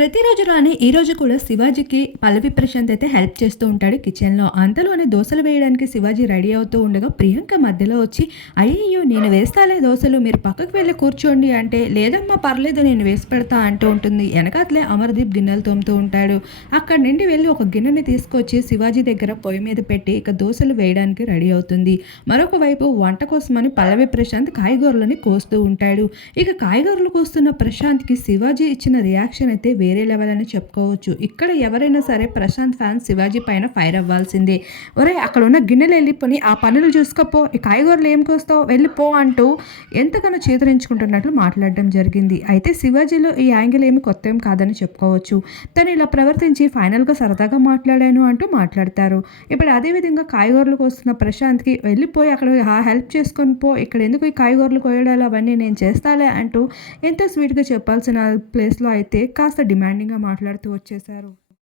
ప్రతిరోజు రాని ఈ రోజు కూడా శివాజీకి పల్లవి ప్రశాంత్ అయితే హెల్ప్ చేస్తూ ఉంటాడు కిచెన్లో. అంతలోనే దోశలు వేయడానికి శివాజీ రెడీ అవుతూ ఉండగా ప్రియాంక మధ్యలో వచ్చి అయ్యో నేను వేస్తాలే దోశలు మీరు పక్కకు వెళ్ళి కూర్చోండి అంటే లేదమ్మా పర్లేదు నేను వేసి పెడతా అంటూ ఉంటుంది. వెనకాతలే అమర్దీప్ గిన్నెలు తోముతూ ఉంటాడు. అక్కడి నుండి వెళ్ళి ఒక గిన్నెని తీసుకొచ్చి శివాజీ దగ్గర పొయ్యి మీద పెట్టి ఇక దోశలు వేయడానికి రెడీ అవుతుంది. మరొక వైపు వంట కోసమని పల్లవి ప్రశాంత్ కాయగూరలని కోస్తూ ఉంటాడు. ఇక కాయగూరలు కోస్తున్న ప్రశాంత్కి శివాజీ ఇచ్చిన రియాక్షన్ అయితే వేరే లెవెల్ అని చెప్పుకోవచ్చు. ఇక్కడ ఎవరైనా సరే ప్రశాంత్ ఫ్యాన్స్ శివాజీ పైన ఫైర్ అవ్వాల్సిందే. ఒరే అక్కడ ఉన్న గిన్నెలు వెళ్ళిపోయి ఆ పనులు చూసుకోపో ఈ కాయగూరలు ఏం కోస్తావు వెళ్ళిపో అంటూ ఎంతగానో చేతరించుకుంటున్నట్లు మాట్లాడడం జరిగింది. అయితే శివాజీలో ఈ యాంగిల్ ఏమి కొత్త ఏం కాదని చెప్పుకోవచ్చు. తను ఇలా ప్రవర్తించి ఫైనల్గా సరదాగా మాట్లాడాను అంటూ మాట్లాడతారు. ఇప్పుడు అదేవిధంగా కాయగూరలు కోస్తున్న ప్రశాంత్కి వెళ్ళిపోయి అక్కడ హెల్ప్ చేసుకొని పో ఇక్కడ ఎందుకు ఈ కాయగూరలు కోయడాలు అవన్నీ నేను చేస్తాలే అంటూ ఎంతో స్వీట్గా చెప్పాల్సిన ప్లేస్లో అయితే కాస్త డిమాండింగ్గా మాట్లాడుతూ వచ్చేశారు